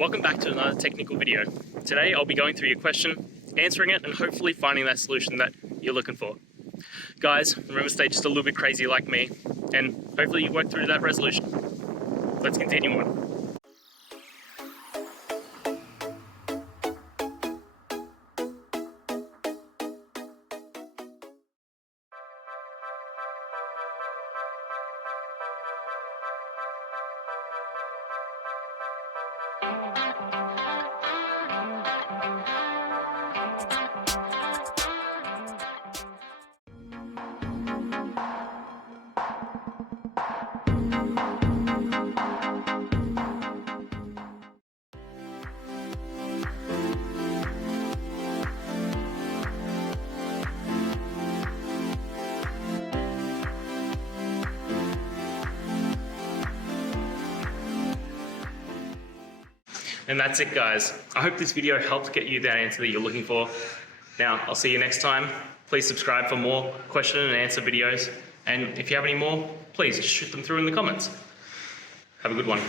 Welcome back to another technical video. Today I'll be going through your question, answering it, and hopefully finding that solution that you're looking for. Guys, remember to stay just a little bit crazy like me, and hopefully you work through that resolution. Let's continue on. And that's it, guys. I hope this video helped get you that answer that you're looking for. Now, I'll see you next time. Please subscribe for more question and answer videos. And if you have any more, please just shoot them through in the comments. Have a good one.